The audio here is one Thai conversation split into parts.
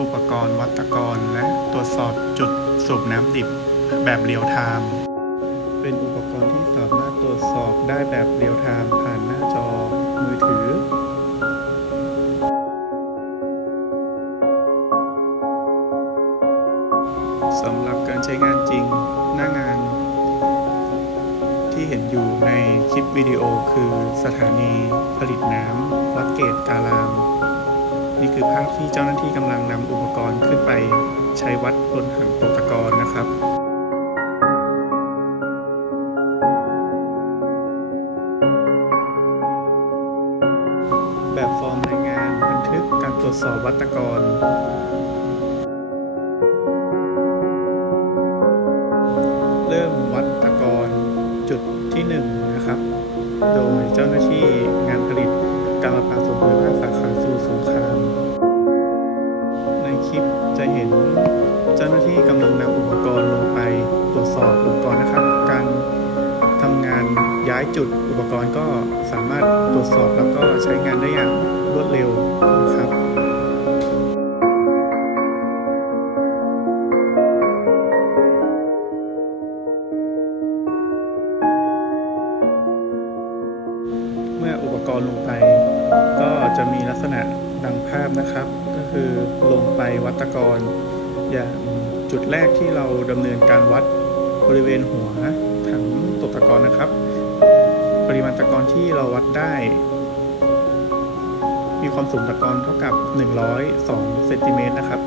อุปกรณ์วัตกรและตรวจสอบจุดสูบน้ำดิบแบบเรียลไทม์เป็นอุปกรณ์ที่สามารถตรวจสอบได้แบบเรียลไทม์ผ่านหน้าจอมือถือ สำหรับการใช้งานจริงหน้างาน ที่เห็นอยู่ในคลิปวิดีโอคือสถานีผลิตน้ำวัดเกตการาม นี่คือภาพที่เจ้าหน้าที่กำลังนำอุปกรณ์ขึ้นไปใช้วัดบนถังโปรตกรนะครับแบบฟอร์มรายงานบันทึกการตรวจสอบวัตกร เริ่มวัดตะกอนจุดที่1นงนะครับ โดยเจ้าหน้าที่งานผลิต การประปาส่วนภูมิภาคสาขาสู่สงคราม ในคลิปจะเห็นเจ้าหน้าที่กำลังนำอุปกรณ์ลงไปตรวจสอบอุปกรณ์นะครับ การทำงานย้ายจุดอุปกรณ์ก็สามารถตรวจสอบแล้วก็ใช้งานได้อย่างรวดเร็วนะครับ จะมีลักษณะดังภาพนะครับ ก็คือลงไปวัดตะกอนอย่างจุดแรกที่เราดำเนินการวัดบริเวณหัวถังตกตะกอนนะครับ ปริมาณตะกอนที่เราวัดได้ มีความสูงตะกอนเท่ากับ 102เซนติเมตรนะครับ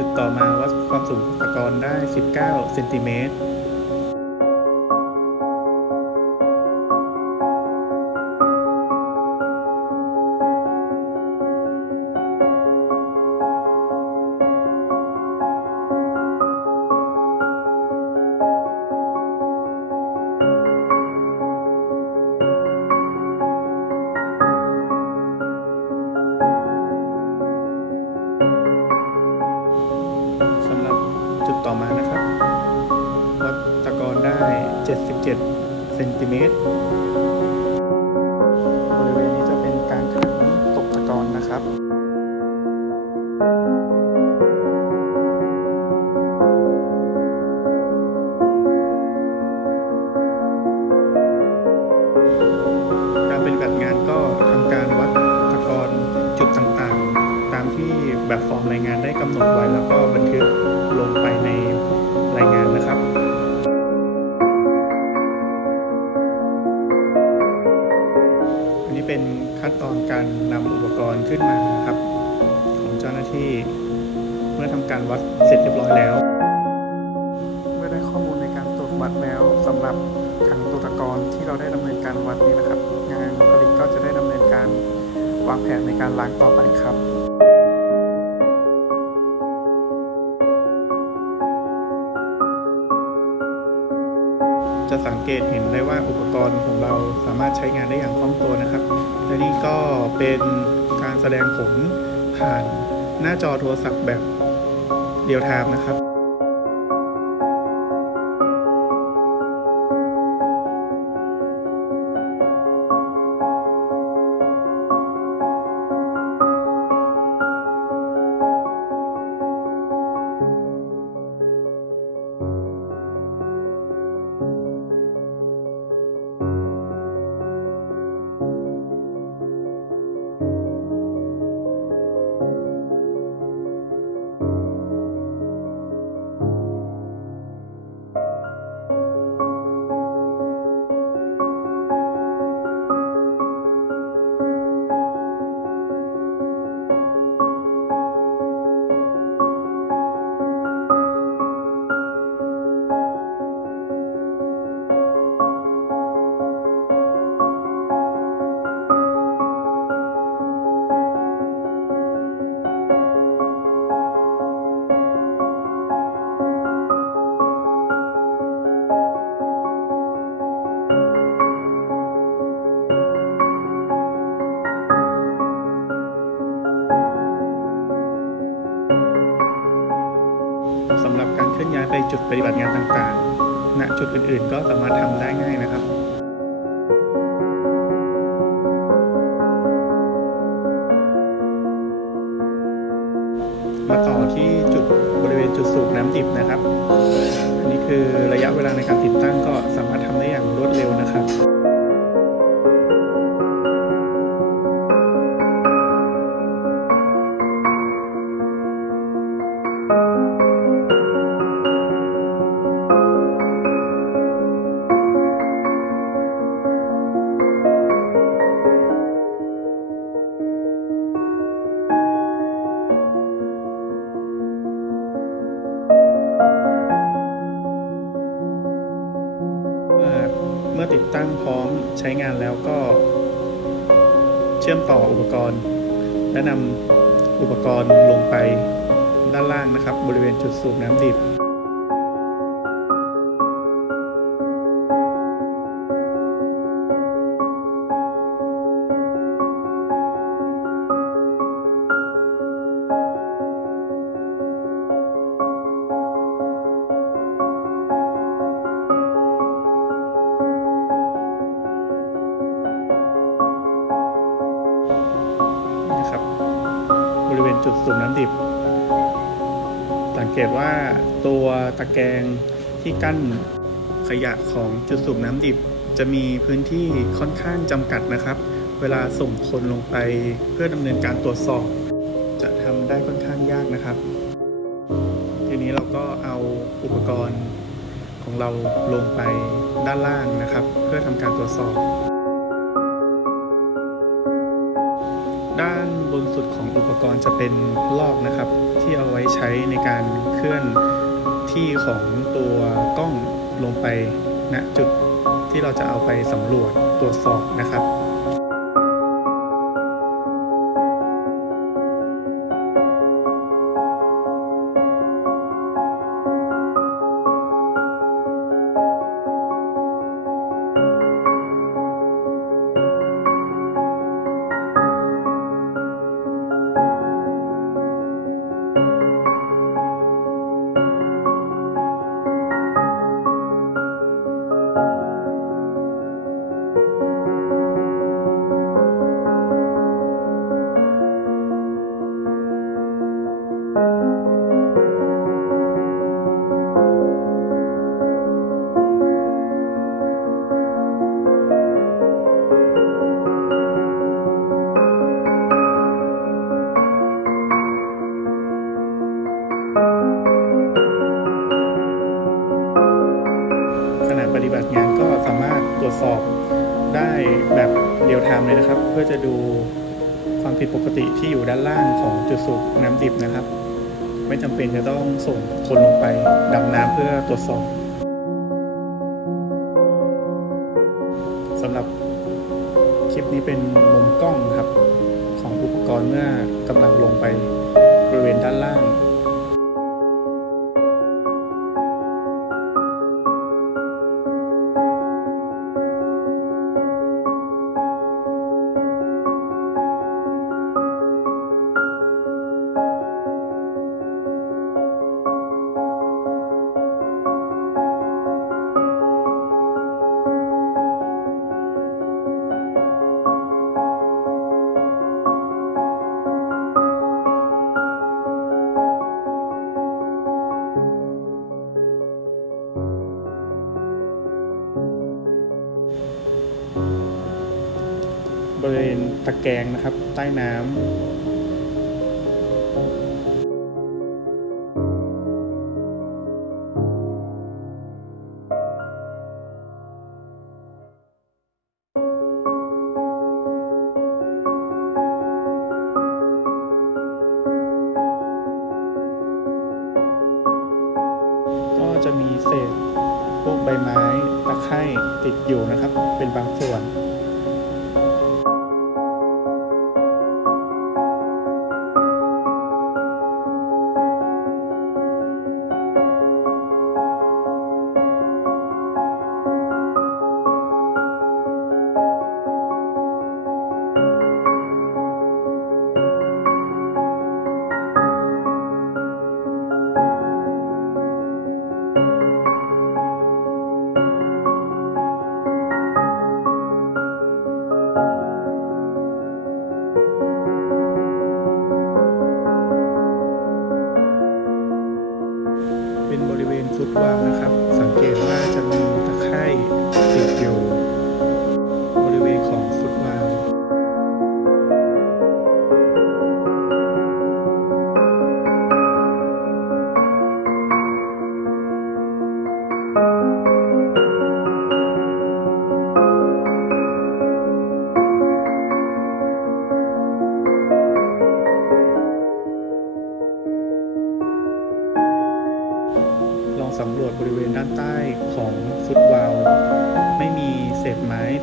จุดต่อมาวัดความสูงองตะกอนได้ 19เซนติเมตร 77เซนติเมตรบริเวณนี้จะเป็นการถังตกตะกอนนะครับการปฏิบัติงานก็ทำการวัดตะกอนจุดต่างๆ ตามที่แบบฟอร์มรายงานได้กำหนดไว้แล้วก็บันทึกลงไป การวัดเสร็จเรียบร้อยแล้ว เมื่อได้ข้อมูลในการตรวจวัดแล้วสำหรับถังตัวตะกอนที่เราได้ดำเนินการวัดนี้นะครับ งานผลิตก็จะได้ดำเนินการวางแผนในการล้างต่อไปครับจะสังเกตเห็นได้ว่าอุปกรณ์ของเราสามารถใช้งานได้อย่างคล่องตัวนะครับ และนี่ก็เป็นการแสดงผลผ่านหน้าจอโทรศัพท์แบบ เรียลไทม์นะครับ จุดปฏิบัติงานต่างๆณจุดอื่นๆ ก็สามารถทำได้ง่ายนะครับมาต่อที่จุดบริเวณจุดสูบน้ำดิบนะครับ อันนี้คือระยะเวลาในการติดตั้งก็สามารถทำได้อย่างรวดเร็วนะครับ พร้อมใช้งานแล้วก็ เชื่อมต่ออุปกรณ์ และนำอุปกรณ์ลงไปด้านล่างนะครับ บริเวณจุดสูบน้ำดิบ นะครับ บริเวณจุดสูบน้ำดิบ สังเกตว่าตัวตะแกรงที่กั้นขยะของจุดสูบน้ำดิบ จะมีพื้นที่ค่อนข้างจำกัดนะครับ เวลาส่งคนลงไปเพื่อดำเนินการตรวจสอบ จะทำได้ค่อนข้างยากนะครับ ทีนี้เราก็เอาอุปกรณ์ของเราลงไปด้านล่างนะครับ เพื่อทำการตรวจสอบ ด้านบนสุดของอุปกรณ์จะเป็นลอกนะครับ ที่เอาไว้ใช้ในการเคลื่อนที่ของตัวกล้องลงไปณจุดที่เราจะเอาไปสำรวจตรวจสอบนะครับ ขณะปฏิบัติงานก็สามารถตรวจสอบได้แบบเรียลไทม์เลยนะครับ เพื่อจะดูความผิดปกติที่อยู่ด้านล่างของจุดสูบน้ำดิบนะครับ ไม่จำเป็นจะต้องส่งคนลงไปดำน้ำเพื่อตรวจสอบ บริเวณตะแกรงนะครับ ใต้น้ำก็จะมีเศษพวกใบไม้ตะไคร่ติดอยู่นะครับ เป็นบางส่วน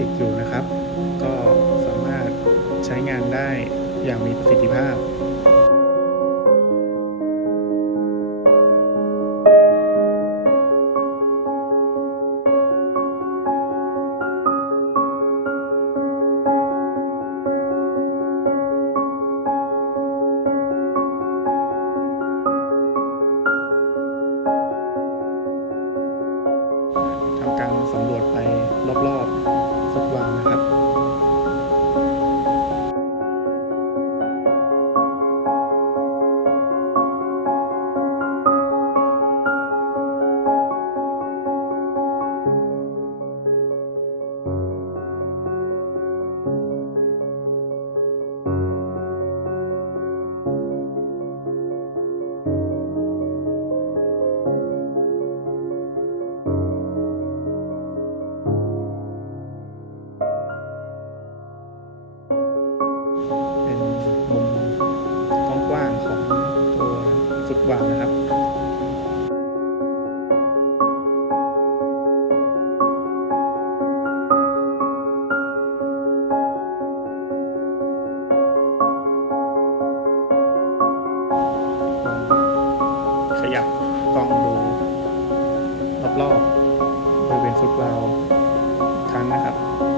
ติดอยู่นะครับ ก็สามารถใช้งานได้อย่างมีประสิทธิภาพ กล้องดูรอบๆบริเวณฟุตบอลครั้งนะครับ